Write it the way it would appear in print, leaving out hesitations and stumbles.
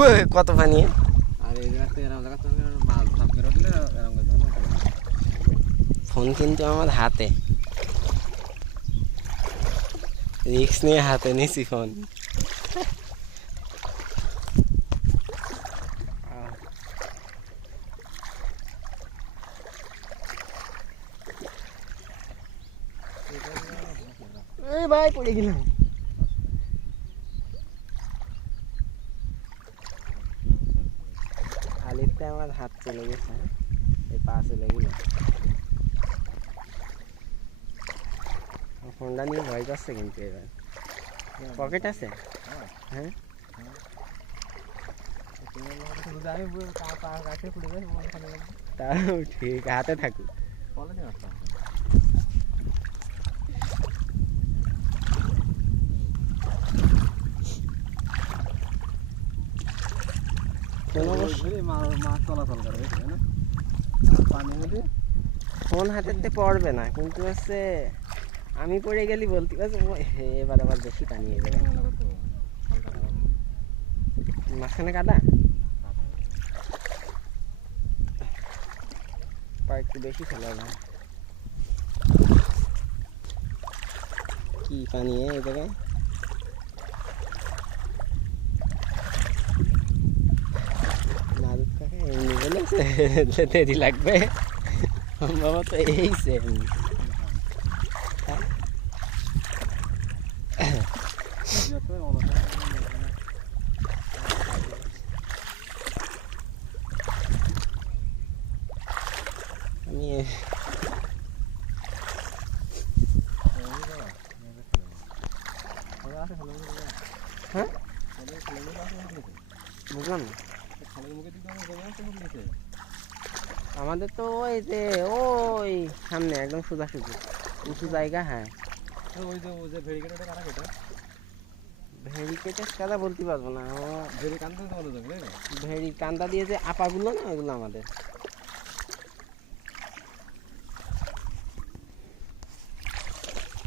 ওই কত পানি আর এই জায়গাতে এরকম জায়গাতে মাছ ধাপ মেরে উঠলে এরকম ধরনের ফোন কিন্তু আমার হাতে, রিক্স নিয়ে হাতে নিছি ফোন। এই ভাই পড়ে গেলাম। আলিতে আমার হাত চলে গেছে, এই পা চলে গেল। ফোনটা নিয়ে ভয় করছে কিন্তু এবার। পকেট আছে? হ্যাঁ তাও ঠিক, হাতে থাকুক। মাছ চলাচল করে পানি মধ্যে ফোন হাতেতে পড়বে না, কিন্তু হচ্ছে আমি পড়ে গেলি বলতে পারছি এবার আবার বেশি পানি এবে। মাঝখানে কাদা, পা একটু বেশি ফেলা যায়। কি পানি এই জায়গায়? নারুদ কাকা এমনি বলেছে দেরি লাগবে, সম্ভবত এই সেম। আমি হ্যাঁ বুঝলাম না। আমাদের তো ওই যে ওই সামনে একদম সোজাসুজি উঁচু জায়গা। হ্যাঁ ভেড়ি কেটে কাদা বলতে পারবো না, ভেড়ি কান্দা দিয়ে যে আপাগুলো না ওইগুলো আমাদের।